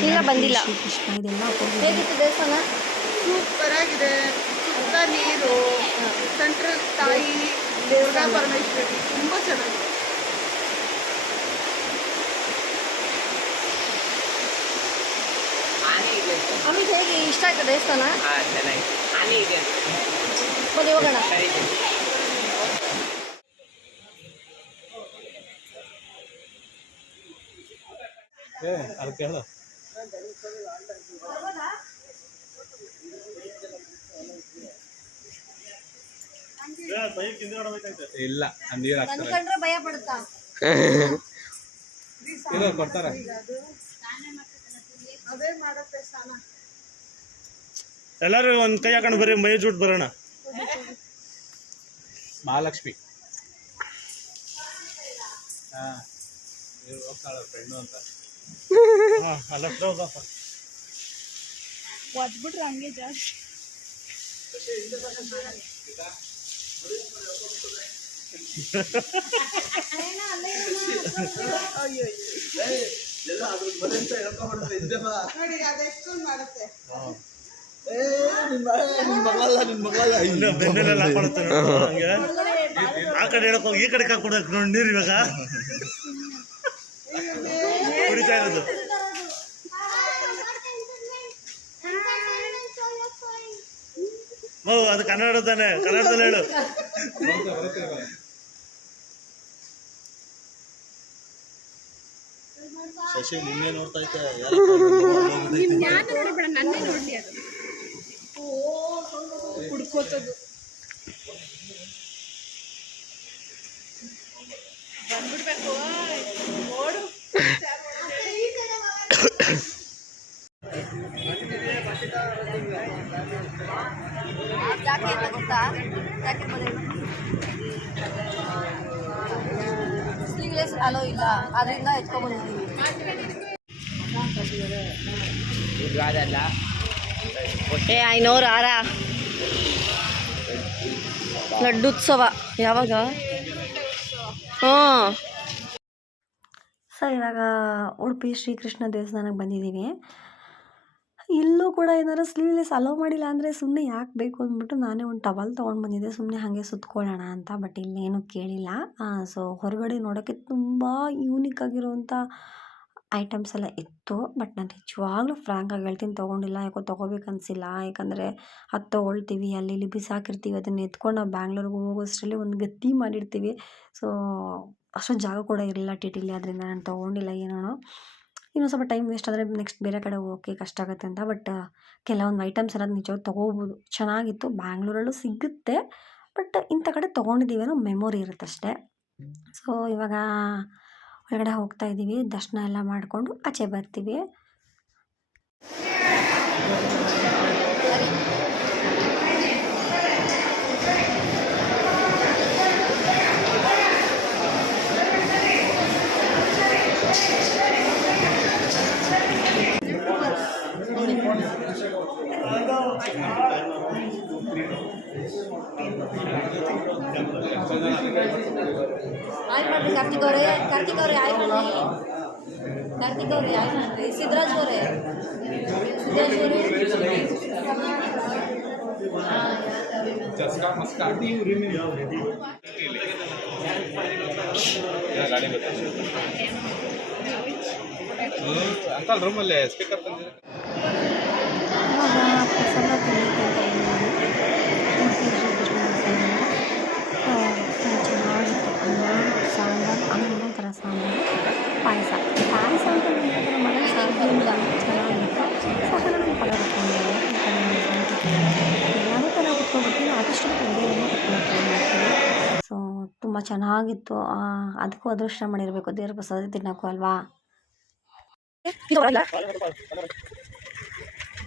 ಇಲ್ಲ, ಬಂದಿಲ್ಲ.
ಕೃಷ್ಣ ಇದೆಲ್ಲ ಹೋಗಿ
ಹೇಗಿತ್ತು ದೇವಸ್ಥಾನ?
ಸೂಪರ್ ಆಗಿದೆ ಸುತ್ತ ನೀರು ಸೆಂಟ್ರಲ್ ತಾಯಿ ದೇವರ ಪರಮೇಶ್ವರಿ. ತುಂಬ ಚೆನ್ನಾಗಿದೆ.
ಅಮಿತ್ ಹೇಗೆ ಇಷ್ಟ ಆಯ್ತಾ ದೇವಸ್ಥಾನ?
ಹಾ ಚೆನ್ನಾಗಿ ನಾನೇ ಇದೆ.
ಬನ್ನಿ ಹೋಗೋಣ.
ಇಲ್ಲ ನೀರು
ಕಂಡ್ರೆ ಭಯ ಪಡುತ್ತಾ?
ಕೊಡ್ತಾರ
ಅದೇ ಮಾಡತ್ತೆ ಸ್ನಾನ.
ಎಲ್ಲರೂ ಒಂದ್ ಕೈ ಹಾಕೊಂಡು ಬರ್ರಿ ಮೈ ಜೂಟ್ ಬರೋಣ.
ಮಹಾಲಕ್ಷ್ಮಿ. ಹಾ ಇವ್ರು ಹೋಗ್ತಾಳ ಫ್ರೆಂಡು ಅಂತ.
ಹಾ ಅಲ್ಲ ಹತ್ರ ಹೋಗಪ್ಪ
ಒದ್ಬಿಟ್ರೆ ಹಂಗೆ ಜಾಸ್ತಿ. ನೋಡಿ ಅದೆಷ್ಟು ಮಾಡುತ್ತೆ.
ಇಲ್ಲ ಬೆನ್ನೆಲ್ಲ ಹಾಕೊಳುತ್ತೆ ನೋಡು, ಹಂಗೆ. ಆ ಕಡೆ ಹೇಳಕ್ ಹೋಗಿ ಈ ಕಡೆ ಕಾಕೊಡಕ್ ನೋಡಿ ನೀರು ಇವಾಗ. ಕುಡಿತಾ ಇರೋದು. ಓ ಅದು ಕನ್ನಡ ತಾನೆ ಕನ್ನಡದಲ್ಲಿ ಹೇಳು.
ಶಶಿ ನಿನ್ನೆ ನೋಡ್ತಾ ಇದ್ದೆ
ಕುಡ್ಕೋತದು ಬಂದ್ಬಿಡ್ಬೇಕು ಓಡು.
ಗೊತ್ತಾ ಯಾಕೆ ಸ್ಲೀವ್ಲೆಸ್ ಅಲೋ ಇಲ್ಲ. ಅದರಿಂದ ಎತ್ಕೊಂಡ್ಬಂದಿದ್ದೀವಿ ಐನೂರು ಆರ. ಲಡ್ಡುತ್ಸವ. ಯಾವಾಗ? ಹ್ಞೂ
ಸರ್ ಇವಾಗ ಉಡುಪಿ ಶ್ರೀಕೃಷ್ಣ ದೇವಸ್ಥಾನಕ್ಕೆ ಬಂದಿದ್ದೀವಿ. ಇಲ್ಲೂ ಕೂಡ ಏನಾದ್ರು ಸ್ಲೀವ್ಲೆಸ್ ಅಲೋ ಮಾಡಿಲ್ಲ ಅಂದರೆ ಸುಮ್ಮನೆ ಯಾಕೆ ಬೇಕು ಅಂದ್ಬಿಟ್ಟು ನಾನೇ ಒಂದು ಟವಲ್ ತೊಗೊಂಡು ಬಂದಿದ್ದೆ. ಸುಮ್ಮನೆ ಹಾಗೆ ಸುತ್ಕೊಳ್ಳೋಣ ಅಂತ ಬಟ್ ಇಲ್ಲೇನು ಕೇಳಿಲ್ಲ. ಸೊ ಹೊರಗಡೆ ನೋಡೋಕ್ಕೆ ತುಂಬ ಯೂನಿಕ್ ಆಗಿರುವಂಥ ಐಟಮ್ಸ್ ಎಲ್ಲ ಇತ್ತು ಬಟ್ ನಾನು ನಿಜವಾಗ್ಲೂ ಫ್ರ್ಯಾಂಕಾಗಿ ಹೇಳ್ತೀನಿ, ತೊಗೊಂಡಿಲ್ಲ. ಯಾಕೋ ತೊಗೋಬೇಕು ಅನಿಸಿಲ್ಲ. ಯಾಕಂದರೆ ಅದು ತೊಗೊಳ್ತೀವಿ, ಅಲ್ಲಿ ಇಲ್ಲಿ ಬಿಸಾಕಿರ್ತೀವಿ, ಅದನ್ನು ಎತ್ಕೊಂಡು ನಾವು ಬ್ಯಾಂಗ್ಳೂರ್ಗೆ ಹೋಗೋಷ್ಟರಲ್ಲಿ ಒಂದು ಗತಿ ಮಾಡಿರ್ತೀವಿ. ಸೊ ಅಷ್ಟೊಂದು ಜಾಗ ಕೂಡ ಇರಲಿಲ್ಲ ಟಿ ಟಿಲಿ ಅದರಿಂದ ನಾನು ತೊಗೊಂಡಿಲ್ಲ ಏನೋ. ಇನ್ನೊಂದು ಸ್ವಲ್ಪ ಟೈಮ್ ವೇಸ್ಟ್ ಆದರೆ ನೆಕ್ಸ್ಟ್ ಬೇರೆ ಕಡೆ ಹೋಗೋಕ್ಕೆ ಕಷ್ಟ ಆಗುತ್ತೆ ಅಂತ ಬಟ್ ಕೆಲವೊಂದು ಐಟಮ್ಸ್ ಎಲ್ಲ ನಿಜವಾಗಿ ತೊಗೋಬೋದು. ಚೆನ್ನಾಗಿತ್ತು. ಬ್ಯಾಂಗ್ಳೂರಲ್ಲೂ ಸಿಗುತ್ತೆ. ಬಟ್ ಇಂಥ ಕಡೆ ತೊಗೊಂಡಿದ್ದೀವಿ ಅನ್ನೋ ಮೆಮೊರಿ ಇರುತ್ತೆ ಅಷ್ಟೇ. ಸೊ ಇವಾಗ ಒಳಗಡೆ ಹೋಗ್ತಾ ಇದ್ದೀವಿ. ದರ್ಶನ ಎಲ್ಲ ಮಾಡಿಕೊಂಡು ಆಚೆ ಬರ್ತೀವಿ.
ಮಾಡ್ರಿ ಕಾರ್ತಿಕ್ ಅವರೇ ಕಾರ್ತಿಕ್ ಅವರೇ ಆಯ್ ಮಾಡ್ರಿ ಕಾರ್ತಿಕ್ ಅವರೇ ಆಯ್ ಮಾಡ್ರಿ ಸಿದ್ದರಾಜ್ ಅವರೇ ಸಿದ್ದರಾಜ್ ಅವರೇ
ಚಸ್ಕಾ ಮಸ್ಕಾ ಗಾಡಿ ಅಂಕಲ್ ರೂಮಲ್ಲಿ ಸ್ಪೀಕರ್ ತಂದಿದೆ
ಸಾಂಬಾರು ಪಾಯಸ ಪಾಯಸ ಅಂತ ಮನೆ ಚೆನ್ನಾಗಿತ್ತು. ಸಹ ನಾನು ಎಲ್ಲರೂ ಆದಷ್ಟು ಸೊ ತುಂಬ ಚೆನ್ನಾಗಿತ್ತು ಅದಕ್ಕೂ ಅದೃಷ್ಟ ಮಾಡಿರಬೇಕು. ದೇವ್ರ ಪ್ರಸಾದ ತಿನ್ನೋಕ್ಕೂ ಅಲ್ವಾ?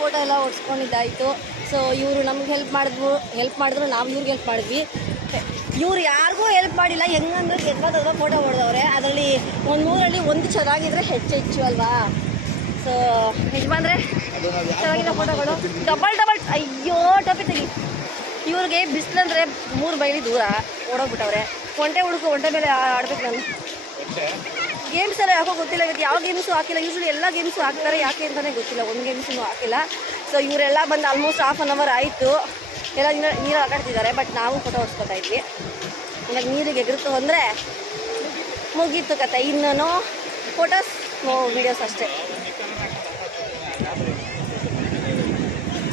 ಫೋಟೋ ಎಲ್ಲ ಹೊಡ್ಸ್ಕೊಂಡಿದ್ದಾಯಿತು. ಸೊ ಇವರು ನಮ್ಗೆ ಹೆಲ್ಪ್ ಮಾಡಿದ್ವು ಹೆಲ್ಪ್ ಮಾಡಿದ್ರು, ನಾವು ಇವ್ರಿಗೆ ಹೆಲ್ಪ್ ಮಾಡಿದ್ವಿ. ಇವ್ರು ಯಾರಿಗೂ ಹೆಲ್ಪ್ ಮಾಡಿಲ್ಲ. ಹೆಂಗಂದ್ರೆ ಗೆದ್ದದ ಫೋಟೋ ಹೊಡೆದವ್ರೆ. ಅದರಲ್ಲಿ ಒಂದು ಮೂರಲ್ಲಿ ಒಂದು ಚೆನ್ನಾಗಿದ್ರೆ ಹೆಚ್ಚು ಹೆಚ್ಚು ಅಲ್ವಾ? ಸೊ ಯಜಮಾನ್ರೆ, ಚೆನ್ನಾಗಿರೋ ಫೋಟೋಗಳು ಡಬಲ್ ಡಬಲ್ ಅಯ್ಯೋ, ಟಪಿ ತೆಗಿ. ಇವ್ರಿಗೆ ಬಿಸಿಲಂದ್ರೆ ಮೂರು ಬೈಲಿ ದೂರ. ಓಡೋಗ್ಬಿಟ್ಟವ್ರೆ. ಒಂಟೆ ಹುಡುಕು, ಒಂಟೆ ಮೇಲೆ ಆಡ್ಬೇಕು ನಾನು. ಗೇಮ್ಸ್ ಎಲ್ಲ ಯಾಕೋ ಗೊತ್ತಿಲ್ಲ, ಇವತ್ತು ಯಾವ ಗೇಮ್ಸು ಹಾಕಿಲ್ಲ ಯೂಶ್ವಲಿ ಎಲ್ಲ ಗೇಮ್ಸು ಹಾಕ್ತಾರೆ, ಯಾಕೆ ಅಂತಲೇ ಗೊತ್ತಿಲ್ಲ, ಒಂದು ಗೇಮ್ಸೂ ಹಾಕಿಲ್ಲ. ಸೊ ಇವರೆಲ್ಲ ಬಂದು ಆಲ್ಮೋಸ್ಟ್ ಹಾಫ್ ಆನ್ ಅವರ್ ಆಯಿತು. ಎಲ್ಲ ನೀರು ನೀರು ಆಟಾಡ್ತಿದ್ದಾರೆ ಬಟ್ ನಾವು ಫೋಟೋ ಹೊಡ್ಸ್ಕೊತಾ ಇದ್ವಿ. ಇವಾಗ ನೀರಿಗೆ ಎಗರ್ತು ಅಂದರೆ ಮುಗೀತು ಕತೆ ಇನ್ನೂ ಫೋಟೋಸ್ ವೀಡಿಯೋಸ್ ಅಷ್ಟೇ.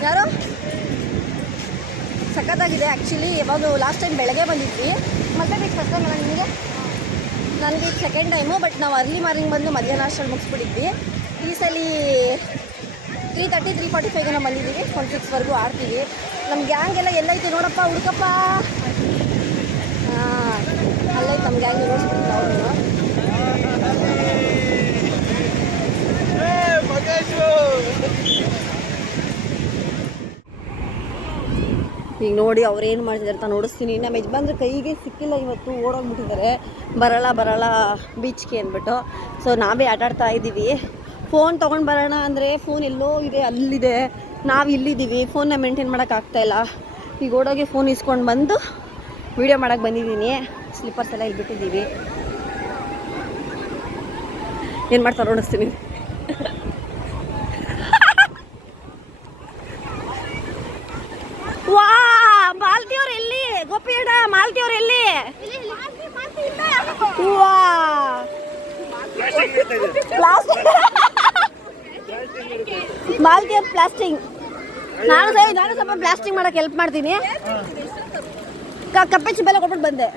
ಯಾರು? ಸಖತ್ತಾಗಿದೆ ಆ್ಯಕ್ಚುಲಿ ಯಾವಾಗ ಲಾಸ್ಟ್ ಟೈಮ್ ಬೆಳಗ್ಗೆ ಬಂದಿದ್ವಿ. ಮತ್ತೆ ಬೇಕು ಫಸ್ಟ್ ಟೈಮ್ ನಿಮಗೆ? ನನಗೆ ಸೆಕೆಂಡ್ ಟೈಮು ಬಟ್ ನಾವು ಅರ್ಲಿ ಮಾರ್ನಿಂಗ್ ಬಂದು ಮಧ್ಯಾಹ್ನ ಅಷ್ಟರಲ್ಲಿ ಮುಗಿಸ್ಬಿಟ್ಟಿದ್ವಿ. ಈ ಸಲ ತ್ರೀ ತರ್ಟಿ ತ್ರೀ ಫಾರ್ಟಿ ಫೈವ್ಗೆ ನಾವು ಬಂದಿದ್ದೀವಿ ಒನ್ ಸಿಕ್ಸ್ವರೆಗೂ ಆಡ್ತೀವಿ. ನಮ್ಮ ಗ್ಯಾಂಗ್ ಎಲ್ಲ ಎಲ್ಲೈತೆ ನೋಡಪ್ಪ, ಹುಡುಕಪ್ಪ. ಹಾಂ, ಅಲ್ಲೈತೆ ನಮ್ಮ ಗ್ಯಾಂಗ್ ನೋಡಿಸ್ಬಿಟ್ಟು ನಾವು ಈಗ ನೋಡಿ ಅವ್ರು ಏನು ಮಾಡ್ತಿದ್ದಾರೆ ಅಂತ ನೋಡಿಸ್ತೀನಿ. ನಮ್ಮ ಯಜಮಾನ್ರ ಕೈಗೆ ಸಿಕ್ಕಿಲ್ಲ ಇವತ್ತು ಓಡೋಗ್ಬಿಟ್ಟಿದ್ದಾರೆ ಬರಲ್ಲ ಬರಲ್ಲ ಬೀಚ್ಗೆ ಅಂದ್ಬಿಟ್ಟು. ಸೊ ನಾವೇ ಆಟಾಡ್ತಾ ಇದ್ದೀವಿ. ಫೋನ್ ತೊಗೊಂಡು ಬರೋಣ ಅಂದರೆ ಫೋನ್ ಎಲ್ಲೋ ಇದೆ, ಅಲ್ಲಿದೆ. ನಾವು ಇಲ್ಲಿದ್ದೀವಿ. ಫೋನ್ನ ಮೇಂಟೈನ್ ಮಾಡೋಕ್ಕಾಗ್ತಾಯಿಲ್ಲ ಈಗ ಓಡೋಗಿ ಫೋನ್ ಇಸ್ಕೊಂಡು ಬಂದು ವೀಡಿಯೋ ಮಾಡೋಕ್ಕೆ ಬಂದಿದ್ದೀನಿ. ಸ್ಲಿಪ್ಪರ್ಸ್ ಎಲ್ಲ ಇಲ್ಲಿ ಬಿಟ್ಟಿದ್ದೀವಿ ಏನು ಮಾಡ್ತಾರೆ ನೋಡಿಸ್ತೀನಿ ವಾ ಮಾಲ್ತಿಯವ್ರು ಎಲ್ಲಿ ಗೋಪಿಯಣ್ಣ ಮಾಲ್ತಿಯವ್ರು ಎಲ್ಲಿ ವಾ ಮಾಲ್ತಿಯವ್ರ ಪ್ಲಾಸ್ಟಿಂಗ್ ನಾನು ಸರಿ ನಾನು ಸ್ವಲ್ಪ ಪ್ಲಾಸ್ಟಿಂಗ್ ಮಾಡಕ್ಕೆ ಹೆಲ್ಪ್ ಮಾಡ್ತೀನಿ. ಕಪ್ಪೆ ಚಿಪ್ಪೆಲ್ಲ ಕೊಟ್ಬಿಟ್ಟು ಬಂದೆ.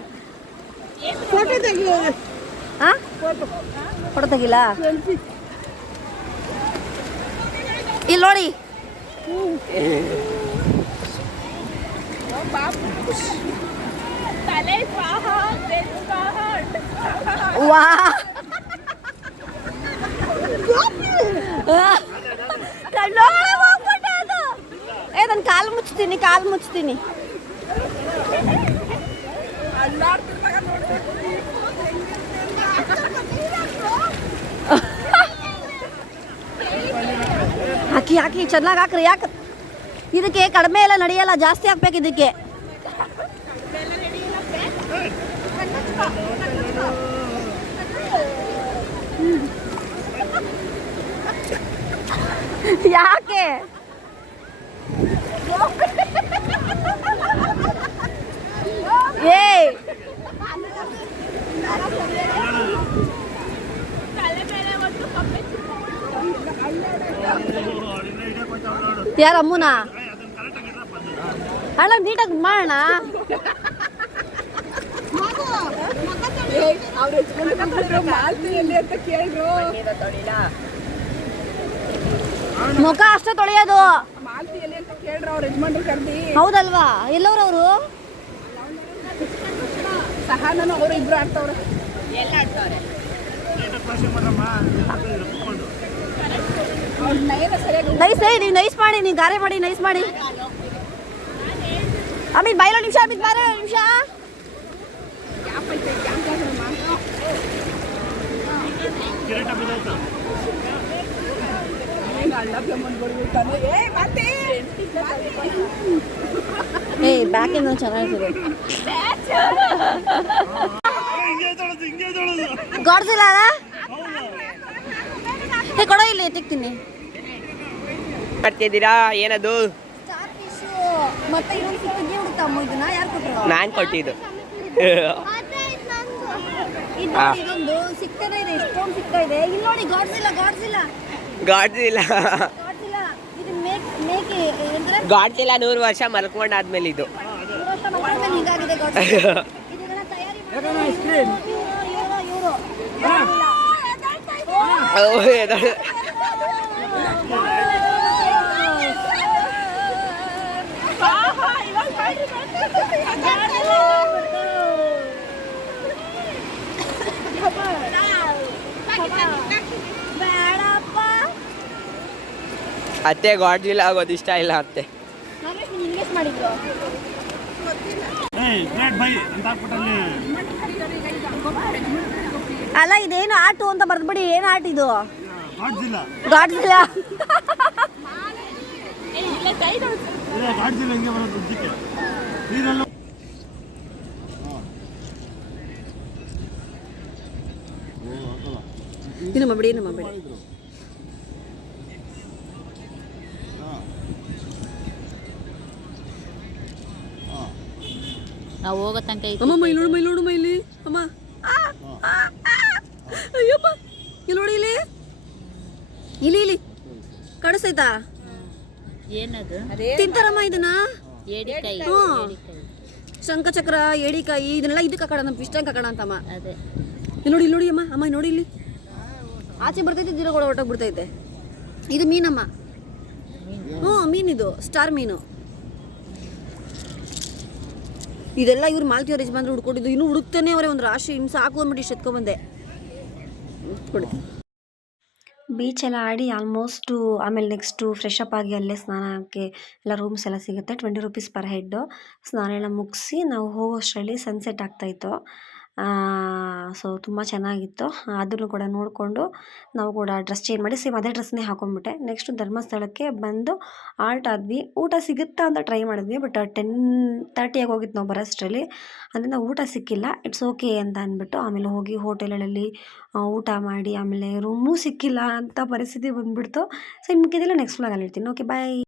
ಫೋಟೋ ತೆಗಿ ಹಾಂ ಫೋಟೋ ತೆಗಿಲ್ಲ ಇಲ್ಲಿ ನೋಡಿ. ವಾ ಕಣ್ಣೊಳಗಡೆ ಹೋಗ್ಬಿಟ್ಟೆ ಅದು. ಏ ನಾನು ಕಾಲು ಮುಚ್ತೀನಿ ಕಾಲು ಮುಚ್ತೀನಿ ಹಾಕಿ ಹಾಕಿ, ಚೆನ್ನಾಗಿ ಹಾಕ್ರಿ, ಯಾಕೆ ಇದಕ್ಕೆ ಕಡಿಮೆ ಎಲ್ಲ ನಡೆಯಲ್ಲ, ಜಾಸ್ತಿ ಹಾಕ್ಬೇಕು ಇದಕ್ಕೆ [laughs] ಯಾಕೆ? ಏ ಯಾರ ಅಮ್ಮನ? ಅಣ್ಣ ನೀಟಾಗಿ ಮಾಡೋಣ ಮುಖ ಅಷ್ಟೇ ತೊಳೆಯೋದು. ಹೌದಲ್ವಾ? ಎಲ್ಲವ್ರು ಅವರು ನೈಸ್ ಏ ನೀವು ನೈಸ್ ಮಾಡಿ ನೀವು ಗಾರೆ ಮಾಡಿ ನೈಸ್ ಮಾಡಿ. ಅಮಿತ್ ಬಾಯಿలో ನಿಮಿಷ ಅಮಿತ್ ಬಾರೋ ನಿಮಿಷ. ಏ ಬ್ಯಾಕ್ ಇಂದ
ಚೆನ್ನಾಗಿದೆ
ಗಾಡ್ಸಿಲ್ಲ ಏ ಕೊಡೋ ಇಲ್ಲಿ ಎತ್ತಿಕ್ತೀನಿ
ಮಾಡ್ತಿದ್ದೀರಾ? ಏನದು? ನಾನ್ ಕೊಟ್ಟಿದ್ದು.
ಸಿಗ್ತಾನೆ ಇದೆ ಎಷ್ಟೊಂದು ಸಿಗ್ತಾ ಇದೆ. ಇಲ್ಲಿ ನೋಡಿ ಗಾಡ್ಸಿಲ್ಲ ಗಾಡ್ಸಿಲ್ಲ ಗಾಡ್ಸಿಲ್ಲ ಇದು ಮೇಕ್ ಮೇಕ್ ಏನಂದ್ರೆ
ಗಾಡ್ಸ್ ಇಲ್ಲ ನೂರು ವರ್ಷ ಮಲ್ಕೊಂಡಾದ್ಮೇಲೆ ಇದು.
ಮಕ್ಕಳ [laughs] [laughs] ಹಿಂಗಾಗಿದೆ ಗಾಡ್ಸಿಲ್ಲ ಇದನ್ನ ತಯಾರಿ ಇವರು ಇವರು
ಓ, ಎದಳು.
ಬೇಡಪ್ಪ
ಅತ್ತೆ ಗಾಡ್ಜಿಲ್ಲ ಆಗೋದು ಇಷ್ಟ ಇಲ್ಲ ಅತ್ತೆ.
ಅಲ್ಲ. ಇದೇನು ಆಟು ಅಂತ ಬರ್ದ್ಬಿಡಿ ಏನು ಆಟ ಇದು?
ಗಾಡ್ಜಿಲ್ಲ.
ಇನ್ನು ಮಾಡ್ಬಿಡಿ ಇನ್ನು ಮಾಡ್ಬೇಡಿ.
ನಾವು ಹೋಗೋ ತನಕ
ಅಮ್ಮ ಇಲ್ಲಿ ನೋಡು ಇಲ್ಲಿ ಅಮ್ಮ. ಅಯ್ಯಪ್ಪ ಇಲ್ಲಿ ನೋಡಿ ಇಲ್ಲಿ. ಇಲ್ಲಿ ಇಲ್ಲಿ. ಕಾಣಿಸ್ತೈತಾ
ಏನದು?
ತಿಂತಾರಮ್ಮ ಇದನ್ನ?
ಏಡಿಕಾಯಿ
ಶಂಖಚಕ್ರ ಏಡಿಕಾಯಿ ಇದನ್ನೆಲ್ಲ ಇದಕ್ಕೆ ಹಾಕೋಣ ನಮ್ಮ ಫಿಶ್ಟಂಗೆ ಹಾಕೋಣ ಅಂತಮ್ಮ.
ಅದೇ.
ಇಲ್ಲಿ ನೋಡಿ ಇಲ್ಲಿ ನೋಡಿ ಅಮ್ಮ. ಅಮ್ಮ ನೋಡಿ ಇಲ್ಲಿ. ಆಚೆ ಬರ್ತೈತೆ ಕೂಡ ಹೊರಟೋಗ್ಬಿಡ್ತೈತೆ ಇದು ಮೀನಮ್ಮ. ಹ್ಞೂ ಮೀನಿದು. ಸ್ಟಾರ್ ಮೀನು. ಇದೆಲ್ಲ ಇವ್ರು ಮಾಲ್ತಿ ಅವ್ರ ಯಜಮಾನ್ರು ಹುಡ್ಕೊಂಡಿದ್ದು. ಇನ್ನೂ ಹುಡುಕ್ತಾನೆ ಅವರೇ, ಒಂದು ರಾಶಿ. ಇನ್ನು ಸಾಕು ಅಂದ್ಬಿಟ್ಟು ಇಷ್ಟು ಎತ್ಕೊಂಬಂದೆ ಕೊಡಿ ಬೀಚೆಲ್ಲ ಆಡಿ ಆಲ್ಮೋಸ್ಟು ಆಮೇಲೆ ನೆಕ್ಸ್ಟು ಫ್ರೆಶ್ ಅಪ್ ಆಗಿ ಅಲ್ಲೇ ಸ್ನಾನಕ್ಕೆ ಎಲ್ಲ ರೂಮ್ಸ್ ಎಲ್ಲ ಸಿಗುತ್ತೆ. ಟ್ವೆಂಟಿ ರುಪೀಸ್ ಪರ್ ಹೆಡ್ಡು ಸ್ನಾನ ಎಲ್ಲ ಮುಗಿಸಿ ನಾವು ಹೋಗೋಷ್ಟರಲ್ಲಿ ಸನ್ಸೆಟ್ ಆಗ್ತಾಯಿತ್ತು ಸೊ ತುಂಬ ಚೆನ್ನಾಗಿತ್ತು. ಅದನ್ನು ಕೂಡ ನೋಡಿಕೊಂಡು ನಾವು ಕೂಡ ಡ್ರೆಸ್ ಚೇಂಜ್ ಮಾಡಿ ಸೇಮ್ ಅದೇ ಡ್ರೆಸ್ನೇ ಹಾಕೊಂಡ್ಬಿಟ್ಟೆ. ನೆಕ್ಸ್ಟು ಧರ್ಮಸ್ಥಳಕ್ಕೆ ಬಂದು ಆಲ್ಟ್ ಆದ್ವಿ. ಊಟ ಸಿಗುತ್ತಾ ಅಂತ ಟ್ರೈ ಮಾಡಿದ್ವಿ ಬಟ್ ಟೆನ್ ತರ್ಟಿಯಾಗಿ ಹೋಗಿತ್ತು ನಾವು ಬರೋಷ್ಟರಲ್ಲಿ. ಅದರಿಂದ ಊಟ ಸಿಕ್ಕಿಲ್ಲ. ಇಟ್ಸ್ ಓಕೆ ಅಂತ ಅಂದ್ಬಿಟ್ಟು ಆಮೇಲೆ ಹೋಗಿ ಹೋಟೆಲ್ಗಳಲ್ಲಿ ಊಟ ಮಾಡಿ ಆಮೇಲೆ ರೂಮೂ ಸಿಕ್ಕಿಲ್ಲ ಅಂತ ಪರಿಸ್ಥಿತಿ ಬಂದ್ಬಿಡ್ತು. ಸೊ ಇನ್ನು ನೆಕ್ಸ್ಟ್ ನೆಕ್ಸ್ಟ್ ಅಲ್ಲಿ ಇರ್ತೀನಿ ಓಕೆ ಬಾಯ್